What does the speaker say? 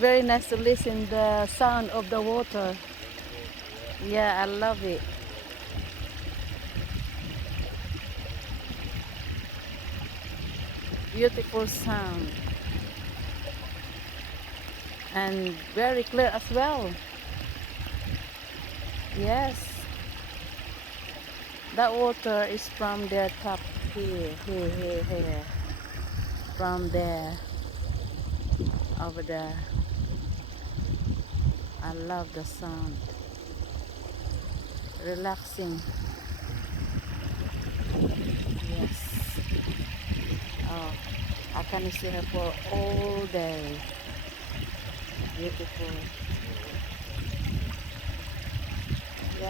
very nice to listen the sound of the water. Yeah, I love it. Beautiful sound and very clear as well. Yes, that water is from the top here, from there, over there. I love the sound, relaxing. Yes. Oh, I can see her for all day. Beautiful.